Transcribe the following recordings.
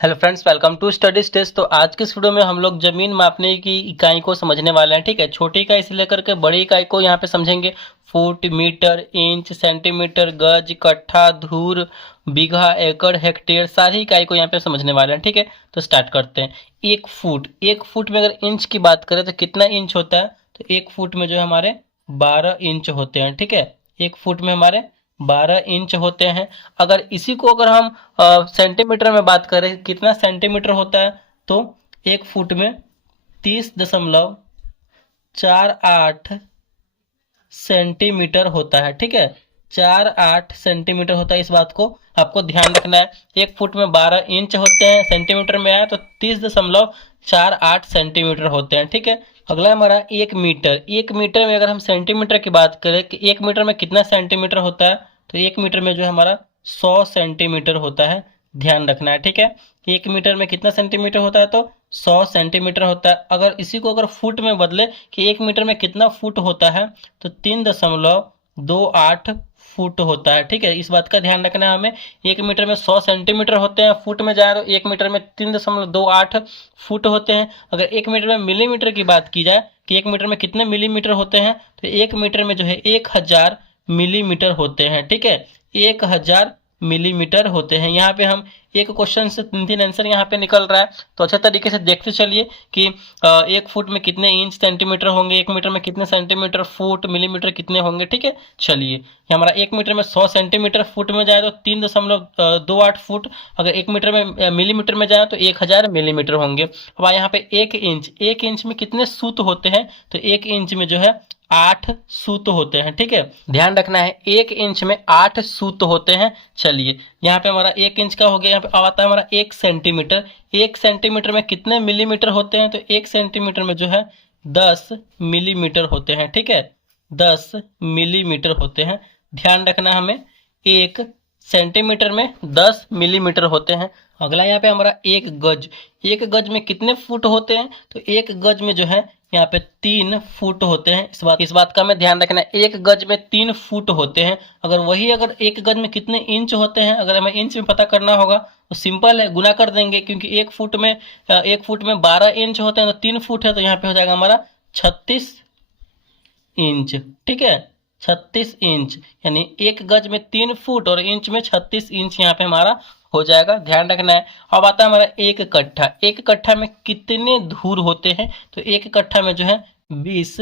Hello friends, welcome to study stage. तो आज के इस वीडियो में हम लोग जमीन मापने की इकाई को समझने वाले हैं। ठीक है, छोटी इकाई से लेकर के बड़ी इकाई को यहाँ पे समझेंगे। फुट, मीटर, इंच, सेंटीमीटर, गज, कट्ठा, धूर, बीघा, एकड़, हेक्टेयर, सारी इकाई को यहाँ पे समझने वाले हैं। ठीक है, तो स्टार्ट करते हैं। एक फुट में अगर इंच की बात करें तो कितना इंच होता है? तो एक फुट में जो है हमारे 12 इंच होते हैं। ठीक है, एक फुट में हमारे 12 इंच होते हैं। अगर इसी को अगर हम सेंटीमीटर में बात करें कितना सेंटीमीटर होता है, तो एक फुट में 30.48 सेंटीमीटर होता है। ठीक है, 48 सेंटीमीटर होता है। इस बात को आपको ध्यान रखना है। एक फुट में 12 इंच होते हैं, सेंटीमीटर में आए तो 30.48 सेंटीमीटर होते हैं। ठीक है, अगला हमारा एक मीटर। एक मीटर में अगर हम सेंटीमीटर की बात करें कि एक मीटर में कितना सेंटीमीटर होता है, तो एक मीटर में जो है हमारा 100 सेंटीमीटर होता है। ध्यान रखना है। ठीक है, एक मीटर में कितना सेंटीमीटर होता है? तो 100 सेंटीमीटर होता है। अगर इसी को अगर फुट में बदले कि एक मीटर में कितना फुट होता है, तो 3.28 फुट होता है। ठीक है, इस बात का ध्यान रखना है हमें। एक मीटर में 100 सेंटीमीटर होते हैं, फुट में जाए तो एक मीटर में 3.28 फुट होते हैं। अगर एक मीटर में मिलीमीटर की बात की जाए कि एक मीटर में कितने मिलीमीटर होते हैं, तो एक मीटर में जो है 1000 मिलीमीटर होते हैं। ठीक है, 1000 मिलीमीटर होते हैं। यहाँ पे हम एक क्वेश्चन से 3 आंसर यहाँ पे निकल रहा है, तो अच्छे तरीके से देखते चलिए कि एक फुट में कितने इंच सेंटीमीटर होंगे, एक मीटर में कितने सेंटीमीटर, फुट, मिलीमीटर कितने होंगे। ठीक है, चलिए ये हमारा एक मीटर में 100 सेंटीमीटर, फुट में जाए तो 3.28 फुट, अगर एक मीटर में मिलीमीटर में जाए तो 1000 मिलीमीटर होंगे। अब यहाँ पे एक इंच में कितने सूत होते हैं? तो एक इंच में जो है 8 सूत होते हैं। ठीक है, ध्यान रखना है, एक इंच में 8 सूत होते हैं। चलिए यहाँ पे हमारा एक इंच का हो गया। यहाँ पे अब आता है हमारा एक सेंटीमीटर। एक सेंटीमीटर में कितने मिलीमीटर होते हैं? तो एक सेंटीमीटर में जो है 10 मिलीमीटर होते हैं। ठीक है, 10 मिलीमीटर होते हैं। ध्यान रखना हमें, एक सेंटीमीटर में 10 मिलीमीटर होते हैं। अगला यहाँ पे हमारा एक गज। एक गज में कितने फुट होते हैं? तो एक गज में जो है यहाँ पे 3 फुट होते हैं। इस बात का हमें ध्यान रखना है, एक गज में 3 फुट होते हैं। अगर एक गज में कितने इंच होते हैं, अगर हमें इंच में पता करना होगा तो सिंपल है, गुना कर देंगे, क्योंकि एक फुट में 12 इंच होते हैं तो 3 फुट है, तो यहाँ पे हो जाएगा हमारा 36 इंच। ठीक है, 36 इंच, यानी एक गज में 3 फुट और इंच में 36 इंच यहाँ पे हमारा हो जाएगा। ध्यान रखना है। अब आता है हमारा एक कट्ठा। एक कट्ठा में कितने धूर होते हैं? तो एक कट्ठा में जो है 20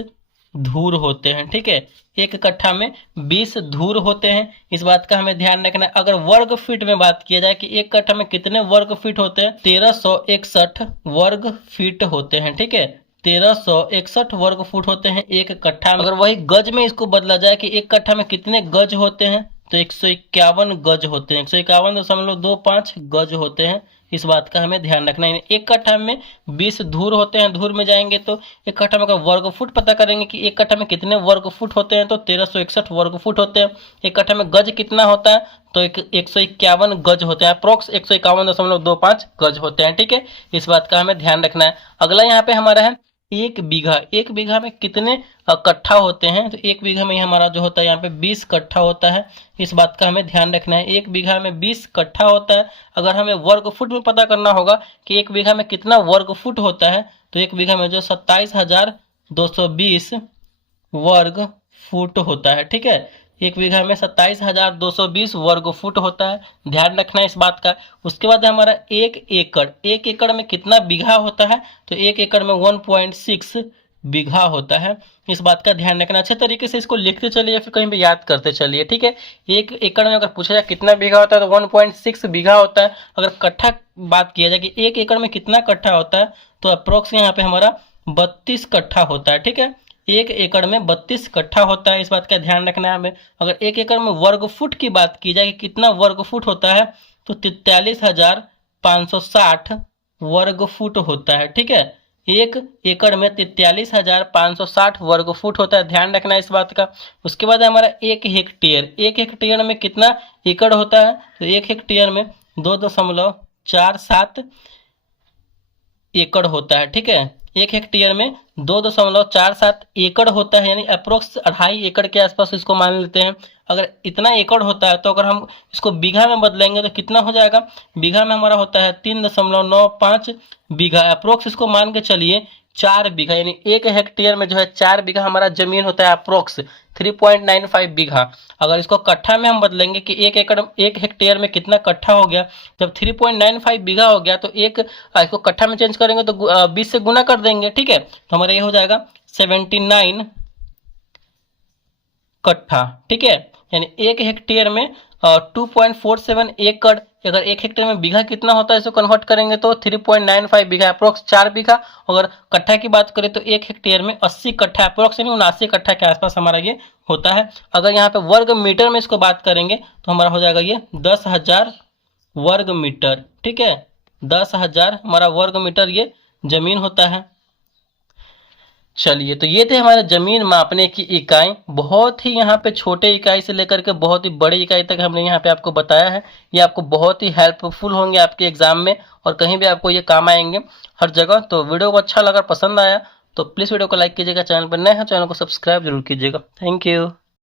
धूर होते हैं। ठीक है, एक कट्ठा में 20 धूर होते हैं। इस बात का हमें ध्यान रखना है। अगर वर्ग फीट में बात किया जाए कि एक कट्ठा में कितने वर्ग फीट होते हैं, 1361 वर्ग फीट होते हैं। ठीक है, 1361 वर्ग फुट होते हैं एक कट्ठा में। अगर वही गज में इसको बदला जाए कि एक कट्ठा में कितने गज होते हैं, तो 151 गज होते हैं। 151.25 गज होते हैं। इस बात का हमें ध्यान रखना है। एक कट्ठा में 20 धूर होते हैं। धूर में जाएंगे तो एक कट्ठा में अगर वर्ग फुट पता करेंगे कि एक कट्ठा में कितने वर्ग फुट होते हैं, तो 1361 वर्ग फुट होते हैं। एक कट्ठा में गज कितना होता है? तो 151 गज होते हैं। अप्रोक्स 151.25 गज होते हैं। ठीक है, इस बात का हमें ध्यान रखना है। अगला यहाँ पे हमारा है एक बीघा। एक बीघा में कितने कट्ठा होते हैं? तो एक बीघा में हमारा जो होता है यहाँ पे 20 कट्ठा होता है। इस बात का हमें ध्यान रखना है, एक बीघा में 20 कट्ठा होता है। अगर हमें वर्ग फुट में पता करना होगा कि एक बीघा में कितना वर्ग फुट होता है, तो एक बीघा में जो 27,220 वर्ग फुट होता है। ठीक है, एक बीघा में 27,220 वर्ग फुट होता है। ध्यान रखना है इस बात का। उसके बाद हमारा एक एकड़। एक एकड़ में कितना बीघा होता है? तो एक एकड़ में 1.6 बीघा होता है। इस बात का ध्यान रखना। अच्छे तरीके से इसको लिखते चलिए, फिर कहीं पे याद करते चलिए। ठीक है, एक एकड़ में अगर पूछा जाए कितना बीघा होता है, तो 1.6 बीघा होता है। अगर कट्ठा बात किया जाए कि एक एकड़ में कितना कट्ठा होता है, तो अप्रोक्स यहाँ पे हमारा 32 कट्ठा होता है। ठीक है, एक एकड़ में 32 कट्ठा होता है। इस बात का ध्यान रखना है हमें। अगर एक एकड़ में वर्ग फुट की बात की जाए कि कितना वर्ग फुट होता है, तो 43,560 वर्ग फुट होता है। ठीक है, एक एकड़ में 43,560 वर्ग फुट होता है। ध्यान रखना है इस बात का। उसके बाद हमारा एक हेक्टेयर। एक हेक्टेयर में कितना एकड़ होता है? तो एक हेक्टेयर में 2.47 एकड़ होता है। ठीक है, 1 हेक्टेयर में 2.47 एकड़ होता है, यानी अप्रोक्स 2.5 एकड़ के आसपास इसको मान लेते हैं। अगर इतना एकड़ होता है तो अगर हम इसको बीघा में बदलेंगे तो कितना हो जाएगा, बीघा में हमारा होता है 3.95 बीघा, अप्रोक्स इसको मान के चलिए 4 बीघा, यानी 1 हेक्टेयर में जो है 4 बीघा हमारा जमीन होता है अप्रोक्स 3.95 बीघा। अगर इसको कट्ठा में हम बदलेंगे कि 1 हेक्टेयर में कितना कट्ठा हो गया, जब 3.95 बीघा हो गया तो इसको कट्ठा में चेंज करेंगे तो 20 से गुना कर देंगे, ठीक है। तो हमारा ये हो जाएगा 79 कट्ठा, ठीक है। यानी 1 हेक्टेयर में 2.47 एकड़। अगर 1 हेक्टेयर में बीघा कितना होता है इसको कन्वर्ट करेंगे तो 3.95 बीघा अप्रोक्स 4 बीघा। अगर कट्ठा की बात करें तो 1 हेक्टेयर में 80 कट्ठा अप्रोक्स, यानी 79 कट्ठा के आसपास हमारा ये होता है। अगर यहाँ पे वर्ग मीटर में इसको बात करेंगे तो हमारा हो जाएगा ये 10,000 वर्ग मीटर, ठीक है। 10,000 हमारा वर्ग मीटर ये जमीन होता है। चलिए, तो ये थे हमारे जमीन मापने की इकाई। बहुत ही यहाँ पे छोटे इकाई से लेकर के बहुत ही बड़ी इकाई तक हमने यहाँ पे आपको बताया है। ये आपको बहुत ही हेल्पफुल होंगे आपके एग्जाम में, और कहीं भी आपको ये काम आएंगे हर जगह। तो वीडियो को अच्छा लगा, पसंद आया तो प्लीज़ वीडियो को लाइक कीजिएगा, चैनल पर नए हैं चैनल को सब्सक्राइब जरूर कीजिएगा। Thank you.